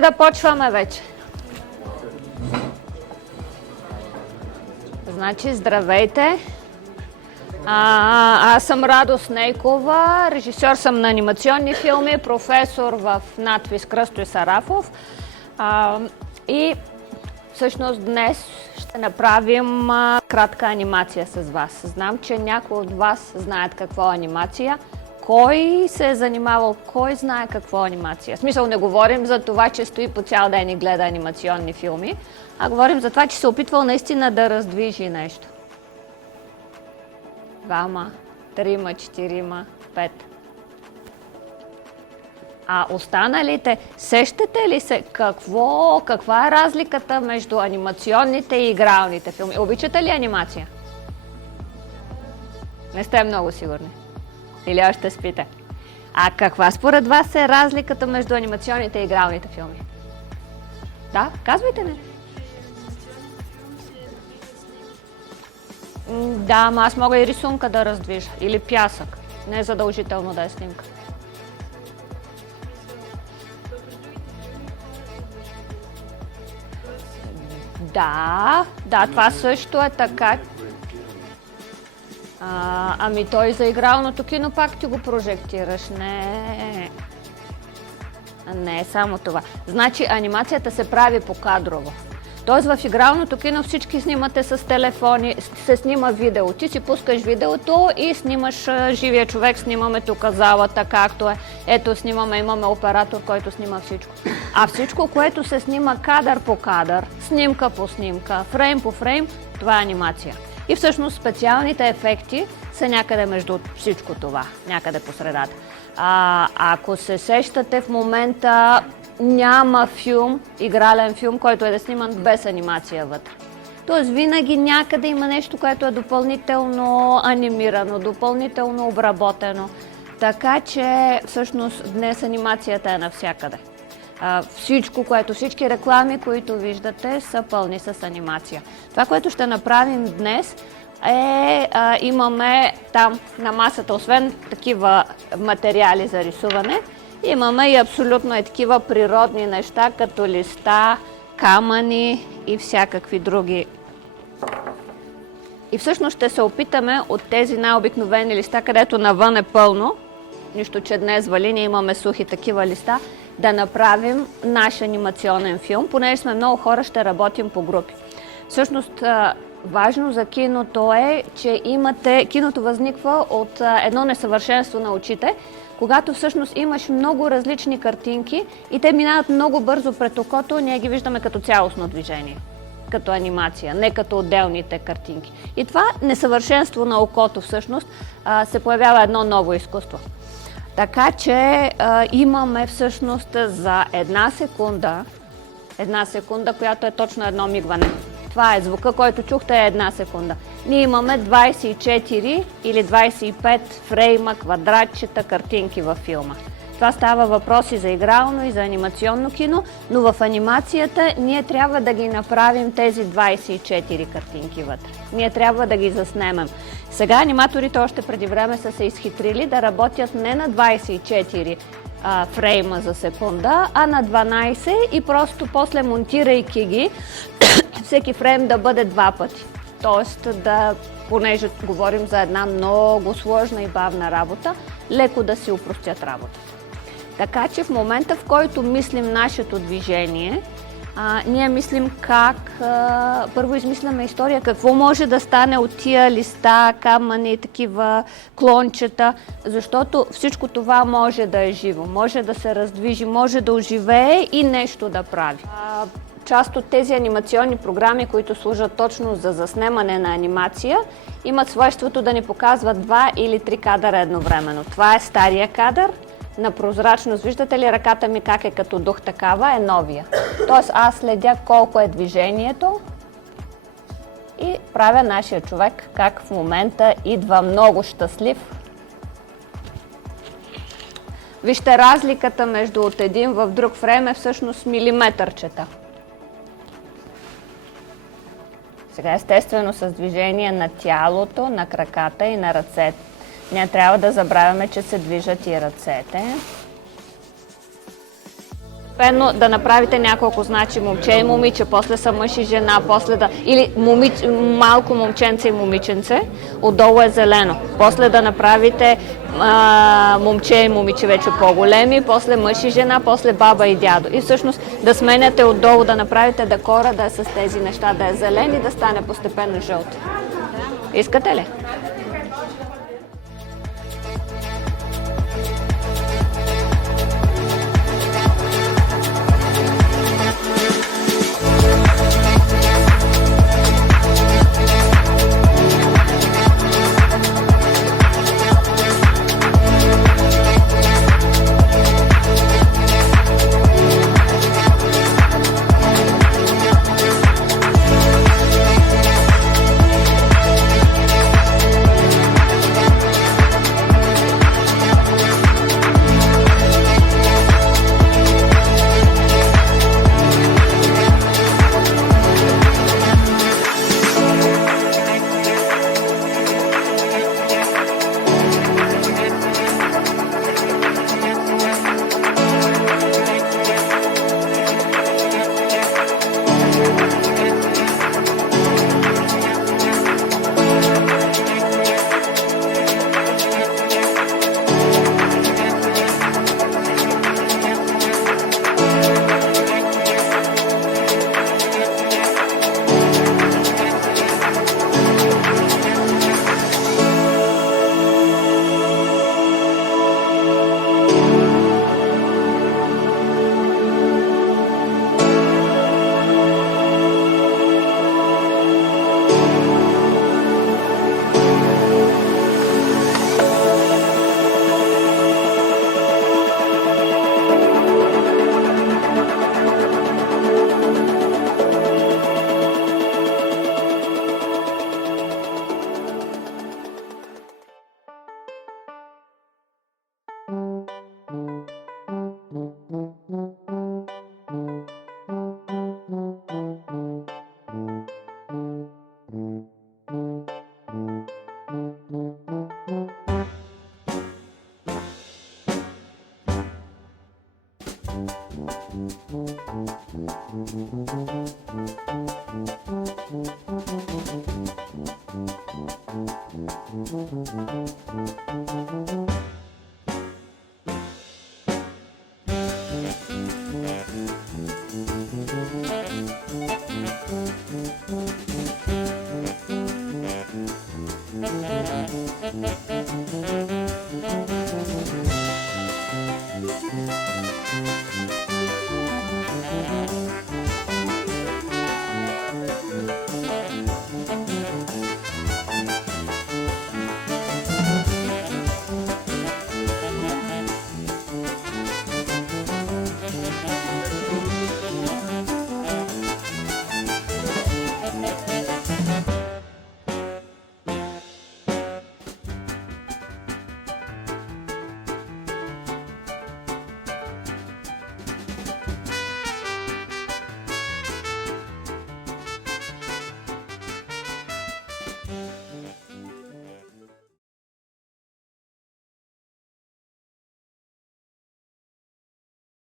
ли да почваме вече? Значи, здравейте! Аз съм Радост Нейкова, режисьор съм на анимационни филми, професор в надвис Кръсто и Сарафов. И всъщност днес ще направим кратка анимация с вас. Знам, че някои от вас знаят какво е анимация. Кой се е занимавал, кой знае какво е анимация? В смисъл, не говорим за това, че стои по цял ден и гледа анимационни филми, а говорим за това, че се опитвал наистина да раздвижи нещо. 2, 3, 4, 5. А останалите, сещате ли се каква е разликата между анимационните и игралните филми? Обичате ли анимация? Не сте много сигурни. Или още спите? А каква според вас е разликата между анимационните и игралните филми? Да, казвайте не. Да, ама аз мога и рисунка да раздвижа. Или пясък. Не е задължително да е снимка. Да, това също е така. Ами той за игралното кино пак ти го прожектираш. Не е само това. Значи анимацията се прави покадрово. Тоест в игралното кино всички снимате с телефони, се снима видео. Ти си пускаш видеото и снимаш живия човек, снимаме тук залата, както е. Ето снимаме, имаме оператор, който снима всичко. А всичко, което се снима кадър по кадър, снимка по снимка, фрейм по фрейм, това е анимация. И всъщност специалните ефекти са някъде между всичко това, някъде по средата. Ако се сещате, в момента няма филм, игрален филм, който е да сниман без анимация вътре. Тоест винаги някъде има нещо, което е допълнително анимирано, допълнително обработено. Така че всъщност днес анимацията е навсякъде. Всички реклами, които виждате, са пълни с анимация. Това, което ще направим днес имаме там на масата, освен такива материали за рисуване, имаме и абсолютно такива природни неща, като листа, камъни и всякакви други. И всъщност ще се опитаме от тези най-обикновени листа, където навън е пълно, нищо че днес вали, ние имаме сухи такива листа, да направим наш анимационен филм. Понеже сме много хора, ще работим по групи. Всъщност, важно за киното е, че киното възниква от едно несъвършенство на очите, когато всъщност имаш много различни картинки и те минават много бързо пред окото, ние ги виждаме като цялостно движение, като анимация, не като отделните картинки. И това несъвършенство на окото всъщност се появява едно ново изкуство. Така че имаме всъщност за една секунда, която е точно едно мигване. Това е звука, който чухте е една секунда. Ние имаме 24 или 25 фрейма, квадратчета, картинки във филма. Това става въпроси за игрално и за анимационно кино, но в анимацията ние трябва да ги направим тези 24 картинки вътре. Ние трябва да ги заснемем. Сега аниматорите още преди време са се изхитрили да работят не на 24 фрейма за секунда, а на 12 и просто после монтирайки ги, всеки фрейм да бъде 2 пъти. Тоест, понеже говорим за една много сложна и бавна работа, леко да си упростят работата. Така че в момента, в който мислим нашето движение, ние мислим първо измисляме история, какво може да стане от тия листа, камъни, такива клончета, защото всичко това може да е живо, може да се раздвижи, може да оживее и нещо да прави. Част от тези анимационни програми, които служат точно за заснемане на анимация, имат свойството да ни показват 2 или 3 кадъра едновременно. Това е стария кадър. На прозрачност, виждате ли ръката ми как е като дух такава, е новия. Тоест аз следя колко е движението и правя нашия човек как в момента идва много щастлив. Вижте, разликата между от един в друг фрейм е всъщност милиметърчета. Сега естествено с движение на тялото, на краката и на ръцете. Не трябва да забравяме, че се движат и ръцете. постепенно да направите няколко значи момче и момиче, после са мъж и жена, после или малко момченце и момиченце, отдолу е зелено. После да направите момче и момиче вече по-големи, после мъж и жена, после баба и дядо. И всъщност да сменяте отдолу, да направите декора да е с тези неща, да е зелен и да стане постепенно жълт. Искате ли?